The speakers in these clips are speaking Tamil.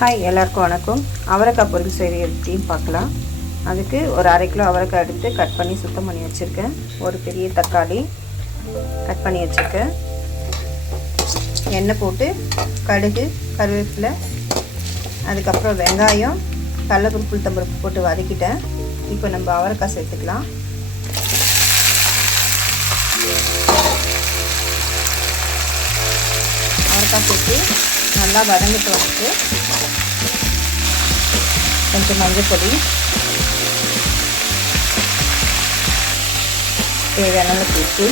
ஹாய், எல்லாருக்கும் வணக்கம். அவரைக்காய் பொரியல் செய்கிற எப்படின்னு பார்க்கலாம். அதுக்கு ஒரு 1/2 கிலோ அவரைக்காய் எடுத்து கட் பண்ணி சுத்தம் பண்ணி வச்சுருக்கேன். ஒரு பெரிய தக்காளி கட் பண்ணி வச்சுருக்கேன். எண்ணெய் போட்டு கடுகு, கருவேப்பிலை, அதுக்கப்புறம் வெங்காயம், கடலைப்பருப்பு, உளுத்தம்பருப்பு போட்டு வதக்கிட்டேன். இப்போ நம்ம அவரைக்காய் சேர்த்துக்கலாம். அவரைக்காய் சேர்த்து நல்லா வதங்கிட்டு வந்துட்டு கொஞ்சம் மஞ்சள் பொடி, தேவையான உப்பு,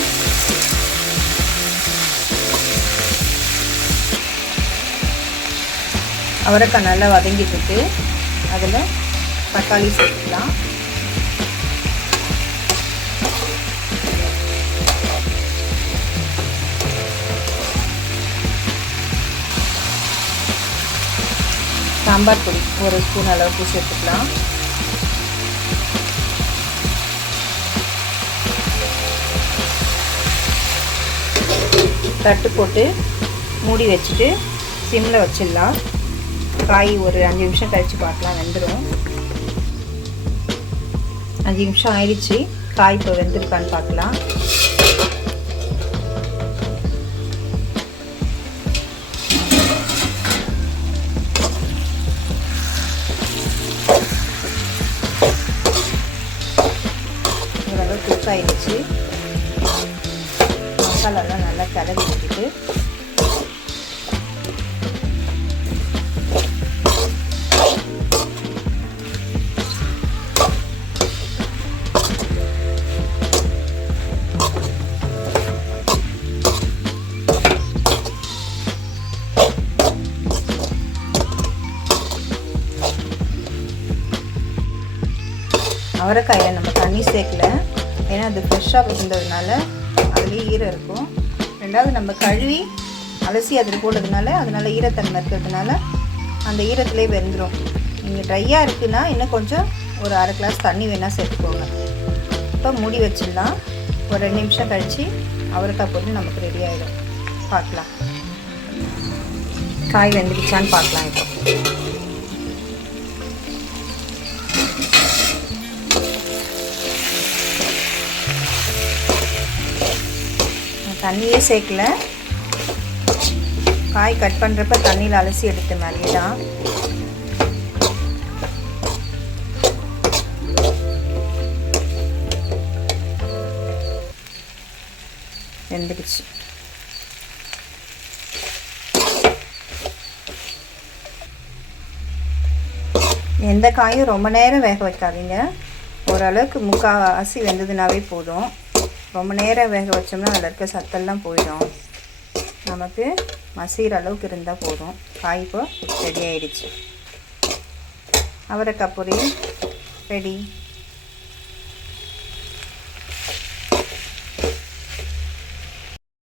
அவரைக்காய் நல்லா வதங்கிட்டு அதில் தக்காளி சேர்த்துக்கலாம். சாம்பார் பொடி 1 ஸ்பூன் அளவுக்கு சேர்த்துக்கலாம். தட்டு போட்டு மூடி வச்சுட்டு சிம்மில் வச்சிடலாம். காய் ஒரு 5 நிமிஷம் கழித்து பார்க்கலாம், வெந்துடும். 5 நிமிஷம் ஆயிடுச்சு. காய் இப்போ வெந்திருக்கான்னு பார்க்கலாம். குக் ஆயிடுச்சு. மசாலாலாம் நல்லா கிளறி விட்டுட்டு அவரைக்காயில் நம்ம தண்ணி சேர்க்கல, ஏன்னா அது ஃப்ரெஷ்ஷாக இருந்ததுனால அதுலேயே ஈரம் இருக்கும். ரெண்டாவது நம்ம கழுவி அலசி அதில் போடுறதுனால அதனால் ஈரத்தன்மை இருக்கிறதுனால அந்த ஈரத்துலேயே வெந்துடும். நீங்கள் ட்ரையாக இருக்குன்னா இன்னும் கொஞ்சம் ஒரு 1/2 கிளாஸ் தண்ணி வேணால் சேர்த்துக்கோங்க. இப்போ மூடி வச்சிடலாம். ஒரு 2 நிமிஷம் கழித்து அவரைக்காய் பொரியல் நமக்கு ரெடி ஆகிடும். பார்க்கலாம், காய் வெந்துடுச்சான்னு பார்க்கலாம். இப்போ தண்ணியே சேர்க்கல. காய் கட் பண்ணுறப்ப தண்ணியில் அலசி எடுத்த மாதிரி தான். வெந்துடுச்சு. எந்த காயும் ரொம்ப நேரம் வேக வைக்காதீங்க. ஓரளவுக்கு முக்கால்வாசி வெந்ததுனாவே போதும். ரொம்ப நேரம் வேக வச்சோம்னா அதில் இருக்க சத்தெல்லாம் போயிடும். நமக்கு மசிகிற அளவுக்கு இருந்தால் போதும். காய் இப்போ ரெடி ஆகிடுச்சு. அவரைக்காய் பொரியல் ரெடி.